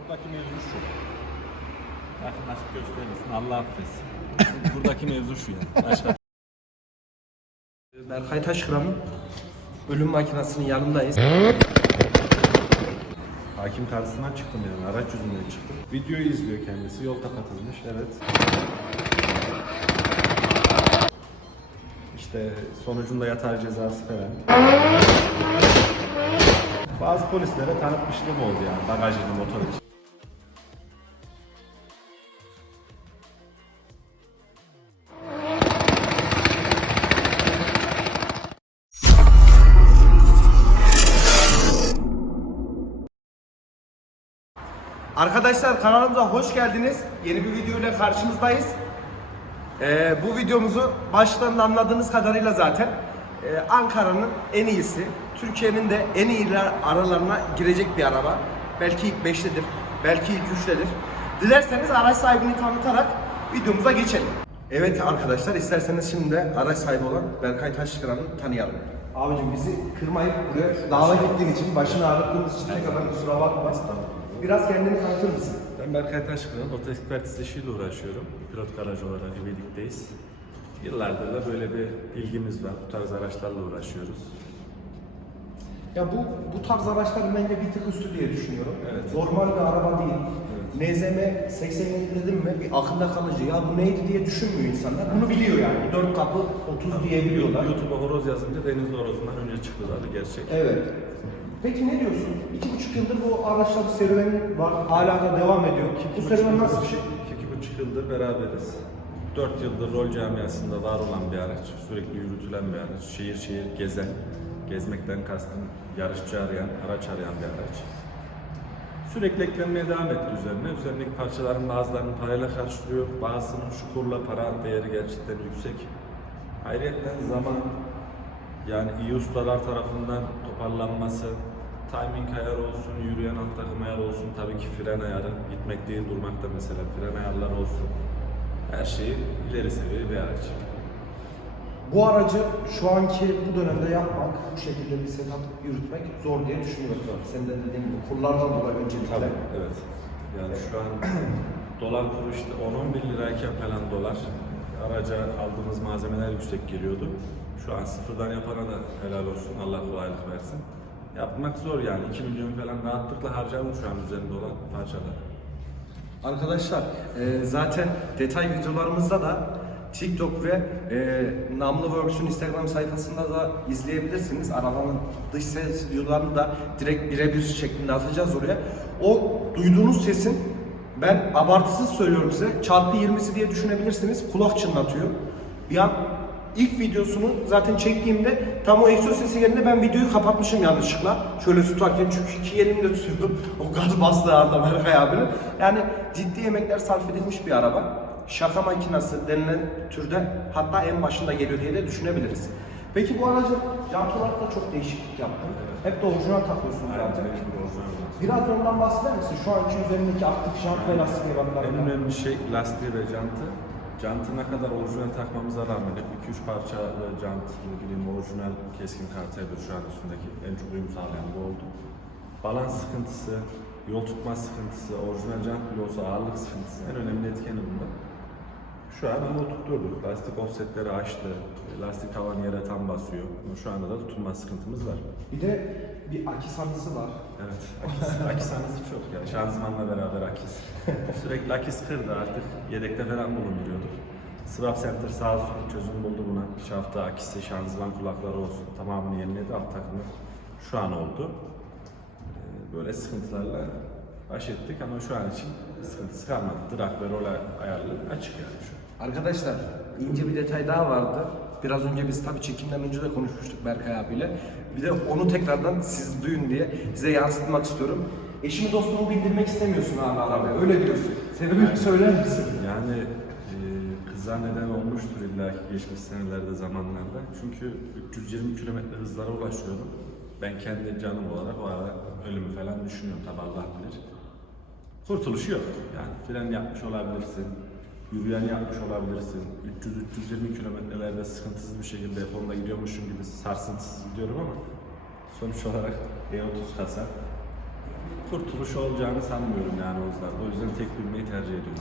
Buradaki mevzu şu. Yakınlaşıp gösterirsin Allah affetsin. Buradaki mevzu şu ya. Başka Berkay Taşkıran'ın ölüm makinesinin yanındayız. Hakim karşısına çıktım yani araç yüzünden çıktım. Videoyu izliyor kendisi yol kapatılmış evet. İşte sonucunda yatar cezası falan. Bazı polislere tanıtmışlığım oldu yani bagajını motor için. Arkadaşlar kanalımıza hoş geldiniz. Yeni bir video ile karşınızdayız. Ee, bu videomuzu baştan anladığınız kadarıyla zaten e, Ankara'nın en iyisi, Türkiye'nin de en iyiler aralarına girecek bir araba. Belki ilk 5'tedir, belki ilk 3'tedir. Dilerseniz araç sahibini tanıtarak videomuza geçelim. Evet arkadaşlar isterseniz şimdi de araç sahibi olan Berkay Taşkıran'ı tanıyalım. Abicim bizi kırmayıp buraya dağla gittiğin için, başını ağrıttığımız için tekrardan kusura bakma. Biraz kendini tanıtır mısın? Ben Berkay Taşkıran, oto ekspertiz işiyle uğraşıyorum. Pilot garaj olarak İvedik'teyiz. Yıllardır da böyle bir ilgimiz var. Bu tarz araçlarla uğraşıyoruz. Ya bu bu tarz araçlar bence bir tık üstü diye düşünüyorum. Evet. Normal bir araba değil. NZM 87 dedim mi bir akılda kalıcı. Ya bu neydi diye düşünmüyor insanlar. Bunu biliyor yani. 4 kapı 30 diyebiliyorlar. YouTube'a horoz yazınca denizli horozundan önce çıktı tabii gerçek. Evet. Peki ne diyorsun? İki buçuk yıldır bu araçla bir serüvenin var. Hala da devam ediyor. Bu serüven nasıl bir şey? İki, iki buçuk yıldır beraberiz. Dört yıldır rol camiasında var olan bir araç. Sürekli yürütülen bir araç. Şehir şehir gezen, gezmekten kastım yarışçı arayan, araç arayan bir araç. Sürekli eklenmeye devam etti üzerine. Üzerindeki parçaların bazılarını parayla karşılıyor. Bazısının şu kurla para değeri gerçekten yüksek. Ayrıca zaman yani iyi ustalar tarafından toparlanması, timing ayarı olsun, yürüyen alt takım ayarı olsun, tabii ki fren ayarı, gitmek değil durmakta mesela fren ayarları olsun. Her şeyi ileri seviye bir araç. Bu aracı şu anki bu dönemde yapmak, bu şekilde bir setup yürütmek zor diye düşünüyorum. Senin de dediğin gibi kurlardan dolayı öncelikle. Tabii, evet. Yani şu an dolar kuru işte 10-11 lirayken falan dolar. Araca aldığımız malzemeler yüksek geliyordu. Şu an sıfırdan yapana da helal olsun, Allah kolaylık versin. Yapmak zor yani, 2 milyon falan rahatlıkla harcadım şu an üzerinde olan parçalar. Arkadaşlar e, zaten detay videolarımızda da TikTok ve e, Namlı Works'un Instagram sayfasında da izleyebilirsiniz. Arabanın dış ses videolarını da direkt birebir şeklinde atacağız oraya. O duyduğunuz sesin ben abartısız söylüyorum size çarpı 20'si diye düşünebilirsiniz. Kulak çınlatıyor. Bir an ilk videosunu zaten çektiğimde tam o egzoz sesi yerine ben videoyu kapatmışım yanlışlıkla. Şöyle tutarken çünkü iki elimle tutuyordum. O gaz bastı arada Berkay abinin. Yani ciddi emekler sarf edilmiş bir araba. Şaka makinesi denilen türde hatta en başında geliyor diye de düşünebiliriz. Peki bu aracın jant olarak da çok değişiklik yaptın. Hep de orijinal takıyorsun zaten. Biraz da ondan bahseder misin? Şu anki üzerindeki aktif jant ve lastik En ebatlarından. önemli şey lastiği ve jantı. Jantı ne kadar orijinal takmamıza rağmen hep 2-3 parçalı jant, ne bileyim orijinal keskin kartaydır şu üstündeki en çok uyum sağlayan bu oldu. Balans sıkıntısı, yol tutma sıkıntısı, orijinal jant bile olsa ağırlık sıkıntısı en önemli etkeni bunda. Şu an onu tutturduk. Lastik offsetleri açtı. Lastik tavan yere tam basıyor. Ama şu anda da tutunma sıkıntımız var. Bir de bir akis anısı var. Evet, akis, akis anısı çok yani. Şanzımanla beraber akis. Sürekli akis kırdı artık. Yedekte falan bulunduruyorduk. Swap Center sağ olsun çözüm buldu buna. Şafta, akisi, şanzıman kulakları olsun. Tamamını yeniledi. Alt takımı şu an oldu. Ee, Böyle sıkıntılarla baş ettik ama şu an için sıkıntısı kalmadı. Drak ve rol ayarlı açık yani şu an. Arkadaşlar ince bir detay daha vardı. Biraz önce biz tabii çekimden önce de konuşmuştuk Berkay abiyle. Bir de onu tekrardan siz duyun diye size yansıtmak istiyorum. Eşimi dostumu bildirmek istemiyorsun abi abi. Öyle diyorsun. Sebebini söyler misin? Yani e, kıza neden olmuştur illa ki geçmiş senelerde zamanlarda. Çünkü 320 kilometre hızlara ulaşıyorum. Ben kendi canım olarak o ara ölümü falan düşünüyorum tabi Allah bilir. Kurtuluşu yok. Yani fren yapmış olabilirsin, yürüyen yapmış olabilirsin. 300-320 kilometrelerde sıkıntısız bir şekilde F10'da gidiyormuşum gibi sarsıntısız gidiyorum ama sonuç olarak E30 kasa kurtuluş olacağını sanmıyorum yani Oğuzlar'da. O yüzden tek binmeyi tercih ediyorum.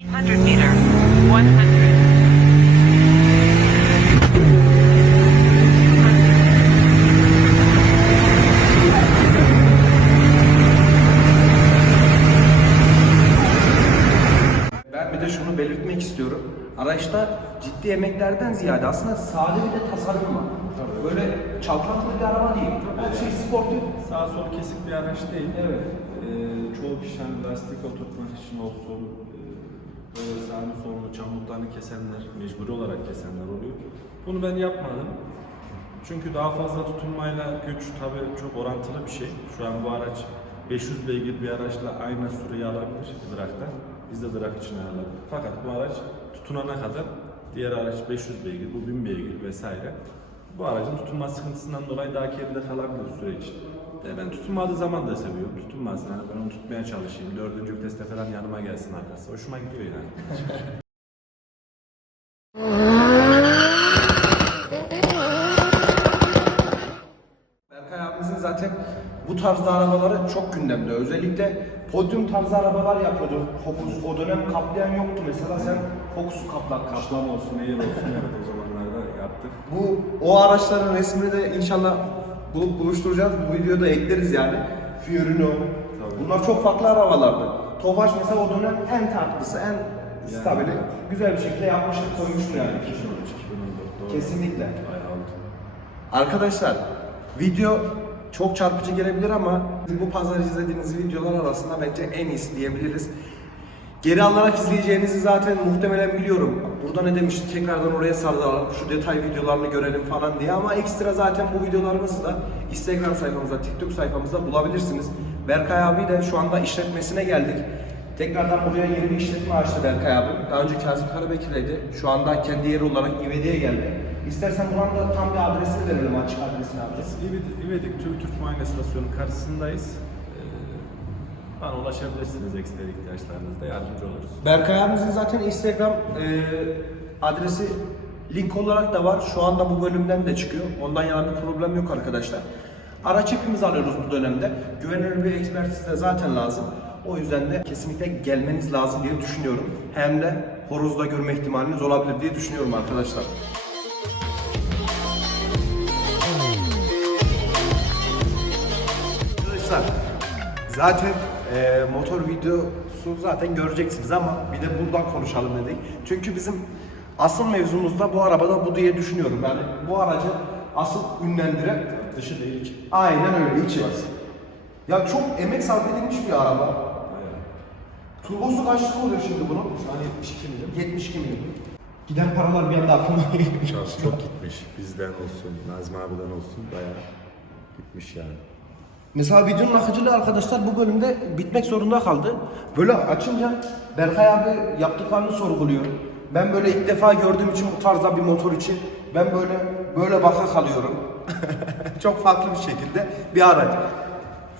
100 meter. 100. Ben bir de şunu belirtmek istiyorum. Araçta ciddi emeklerden ziyade aslında sade bir de tasarım var. Böyle çalkantılı bir araba değil. Her şey sportif. Sağ sol kesik bir araç değil. Evet. Ee, çoğu kişi hani lastik oturtmak için olsun, e, sağını solunu çamurlarını kesenler, mecburi olarak kesenler oluyor. Bunu ben yapmadım. Çünkü daha fazla tutunmayla güç tabii çok orantılı bir şey. Şu an bu araç 500 beygir bir araçla aynı süreyi alabilir Irak'ta. Biz de Irak için ayarladık. Fakat bu araç tutunana kadar diğer araç 500 beygir, bu 1000 beygir vesaire. Bu aracın tutunma sıkıntısından dolayı daha geride kalabilir süre için. E ben tutunmadığı zaman da seviyorum. Tutunmasın hani ben onu tutmaya çalışayım. Dördüncü viteste falan yanıma gelsin arkası. Hoşuma gidiyor yani. Berkay abimizin zaten bu tarzda arabaları çok gündemde. Özellikle podyum tarzı arabalar yapıyordu. Focus o dönem kaplayan yoktu. Mesela sen Focus'u kaplatmıştın. Kaplan olsun, eğer olsun evet o zamanlarda yaptık. Bu o araçların resmini de inşallah bulup buluşturacağız. Bu videoda ekleriz yani. Fiorino. Tabii. Bunlar çok farklı arabalardı. Tofaş mesela o dönem en tatlısı, en stabili, güzel bir şekilde yapmıştı, koymuştu yani. 2013, 2014 doğru. Kesinlikle. Arkadaşlar video çok çarpıcı gelebilir ama bu pazar izlediğiniz videolar arasında bence en iyisi diyebiliriz. Geri alarak izleyeceğinizi zaten muhtemelen biliyorum. Burada ne demişti tekrardan oraya sarılalım, şu detay videolarını görelim falan diye ama ekstra zaten bu videolarımızı da Instagram sayfamızda, TikTok sayfamızda bulabilirsiniz. Berkay abi de şu anda işletmesine geldik. Tekrardan buraya yeni bir işletme açtı Berkay abi. Daha önce Kazım Karabekir'deydi. Şu anda kendi yeri olarak İvedi'ye geldi. İstersen buranın da tam bir adresini verelim, açık adresini abi. İvedik, İvedik Türk Türk Muayene Stasyonu karşısındayız. Ee, bana ulaşabilirsiniz ekstra ihtiyaçlarınızda yardımcı oluruz. Berkay abimizin zaten Instagram e, adresi link olarak da var. Şu anda bu bölümden de çıkıyor. Ondan yana bir problem yok arkadaşlar. Araç hepimiz alıyoruz bu dönemde. Güvenilir bir ekspertiz de zaten lazım. O yüzden de kesinlikle gelmeniz lazım diye düşünüyorum. Hem de horozda görme ihtimaliniz olabilir diye düşünüyorum arkadaşlar. Arkadaşlar zaten e, motor videosu zaten göreceksiniz ama bir de buradan konuşalım dedik. Çünkü bizim asıl mevzumuz da bu arabada bu diye düşünüyorum. Yani bu aracı asıl ünlendiren Dışı değil içi. aynen öyle içi. Ya çok emek sarf edilmiş bir araba. Turbosu kaçlık oluyor şimdi bunun? Şu an 72 milim. 72 milyon. Giden paralar bir anda aklıma geliyor. Çok, çok gitmiş. Bizden olsun, Nazmi abiden olsun bayağı gitmiş yani. Mesela videonun akıcılığı arkadaşlar bu bölümde bitmek zorunda kaldı. Böyle açınca Berkay abi yaptıklarını sorguluyor. Ben böyle ilk defa gördüğüm için bu tarzda bir motor için ben böyle böyle baka kalıyorum. Çok farklı bir şekilde bir araç.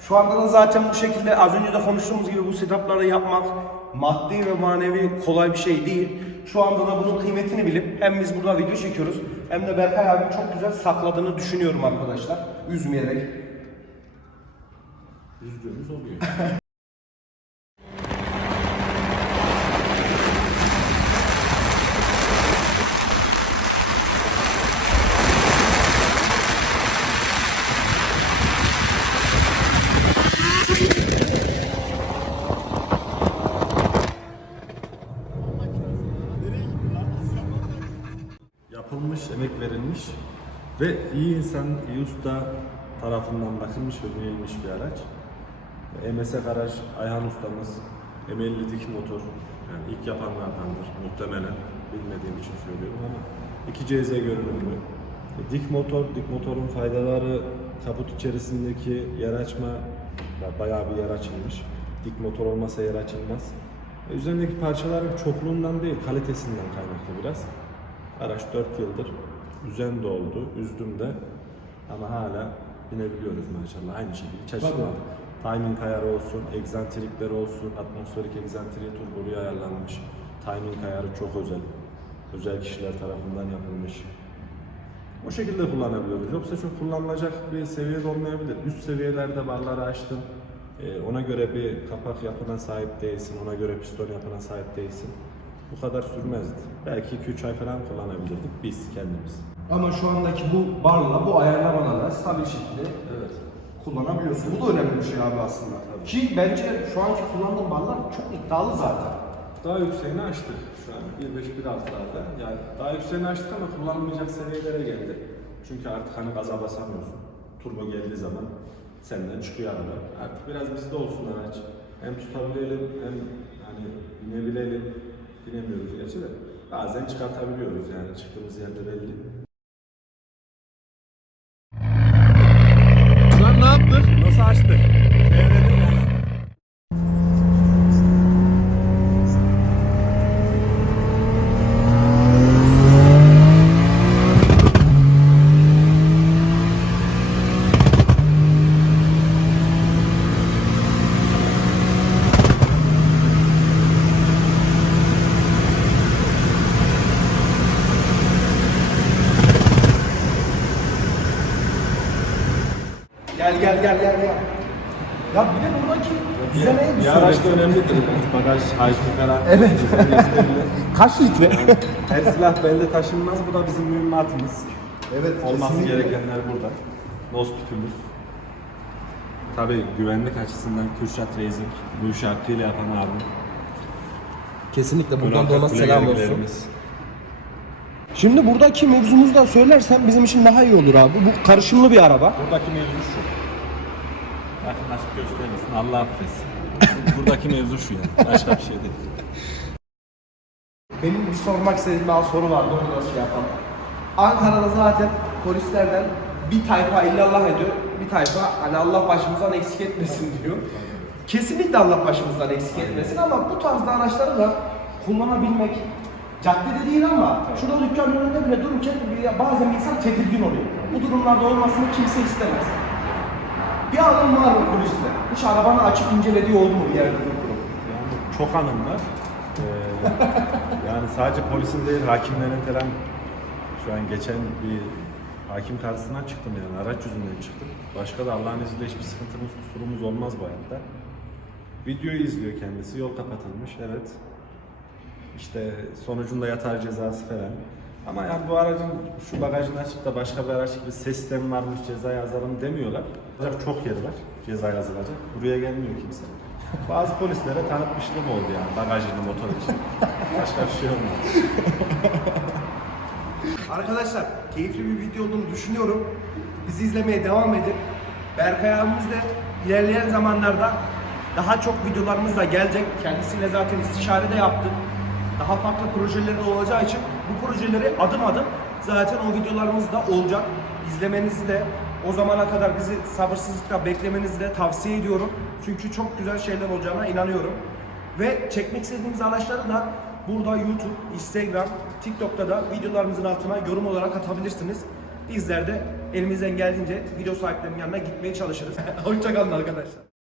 Şu anda da zaten bu şekilde az önce de konuştuğumuz gibi bu setupları yapmak maddi ve manevi kolay bir şey değil. Şu anda da bunun kıymetini bilip hem biz burada video çekiyoruz hem de Berkay abim çok güzel sakladığını düşünüyorum arkadaşlar. Üzmeyerek. Üzdüğümüz oluyor. yapılmış, emek verilmiş ve iyi insan, iyi usta tarafından bakılmış ve beğenilmiş bir araç. MS Garaj Ayhan ustamız emelli dik motor yani ilk yapanlardandır muhtemelen bilmediğim için söylüyorum ama 2 CZ görünümlü. E, Dik motor, dik motorun faydaları kaput içerisindeki yer açma ya bayağı bir yer açılmış. Dik motor olmasa yer açılmaz. E, Üzerindeki parçaların çokluğundan değil kalitesinden kaynaklı biraz. Araç 4 yıldır üzen de oldu, üzdüm de ama hala binebiliyoruz maşallah aynı şekilde açılmadı. Timing ayarı olsun, egzantrikler olsun, atmosferik egzantriğe turboluya ayarlanmış. Timing ayarı çok özel. Özel kişiler tarafından yapılmış. O şekilde kullanabiliyoruz. Yoksa çok kullanılacak bir seviyede olmayabilir. Üst seviyelerde barları açtın. Ee, ona göre bir kapak yapına sahip değilsin. Ona göre piston yapına sahip değilsin. Bu kadar sürmezdi. Belki 2-3 ay falan kullanabilirdik biz kendimiz. Ama şu andaki bu barla, bu ayarlamalarla stabil şekilde Evet. Kullanabiliyorsun. Bu da önemli bir şey abi aslında. Ki bence şu anki kullandığım barlar çok iddialı zaten. Daha yükseğini açtık şu an 1.5-1.6'larda. Yani daha yükseğini açtık ama kullanılmayacak seviyelere geldi. Çünkü artık hani gaza basamıyorsun. Turbo geldiği zaman senden çıkıyor araba. Artık biraz bizde olsun araç. Hem tutabilelim hem hani binebilelim. Binemiyoruz gerçi de. Bazen çıkartabiliyoruz yani çıktığımız yerde belli. Lan ne yaptık? Nasıl açtık? Devredik yani. Gel gel gel gel. Ya bir de buradaki bize ne Bir araçta önemlidir. Bagaj, hacmi falan. Evet. Kaç litre? Her silah belde taşınmaz. Bu da bizim mühimmatımız. evet. Olması kesinlikle. gerekenler burada. Nos tüpümüz. Tabii güvenlik açısından Kürşat Racing bu işi hakkıyla yapan abi. Kesinlikle buradan da ona selam olsun. Şimdi buradaki mevzumuzu da söylersen bizim için daha iyi olur abi. Bu karışımlı bir araba. Buradaki mevzu şu. Yakınlaşıp göstermesin. Allah affetsin. Buradaki mevzu şu yani. Başka bir şey değil. Benim bir sormak istediğim daha soru vardı. Onu da şey yapalım. Ankara'da zaten polislerden bir tayfa illallah ediyor. Bir tayfa hani Allah başımızdan eksik etmesin diyor. Kesinlikle Allah başımızdan eksik etmesin ama bu tarzda araçları da kullanabilmek caddede değil ama şurada dükkanın önünde bile dururken bazen insan tedirgin oluyor. Bu durumlarda olmasını kimse istemez. Bir anım var mı poliste? Hiç arabanı açıp incelediği oldu mu bir yerde durdurup? Yani çok anım var. Ee, yani sadece polisin değil hakimlerin falan şu an geçen bir hakim karşısına çıktım yani araç yüzünden çıktım. Başka da Allah'ın izniyle hiçbir sıkıntımız kusurumuz olmaz bu hayatta. Videoyu izliyor kendisi yol kapatılmış evet. İşte sonucunda yatar cezası falan. Ama yani bu aracın şu bagajını açıp da başka bir araç gibi ses sistemi varmış ceza yazarım demiyorlar. Ancak çok yeri var ceza yazılacak. Buraya gelmiyor kimse. Bazı polislere tanıtmışlığım oldu yani bagajını motor için. Başka bir şey olmadı. Arkadaşlar keyifli bir video olduğunu düşünüyorum. Bizi izlemeye devam edin. Berkay abimiz de ilerleyen zamanlarda daha çok videolarımız da gelecek. Kendisiyle zaten istişare de yaptık. Daha farklı projeleri de olacağı için bu projeleri adım adım zaten o videolarımız da olacak. İzlemenizi de o zamana kadar bizi sabırsızlıkla beklemenizi de tavsiye ediyorum. Çünkü çok güzel şeyler olacağına inanıyorum. Ve çekmek istediğimiz araçları da burada YouTube, Instagram, TikTok'ta da videolarımızın altına yorum olarak atabilirsiniz. Bizler de elimizden geldiğince video sahiplerinin yanına gitmeye çalışırız. Hoşçakalın arkadaşlar.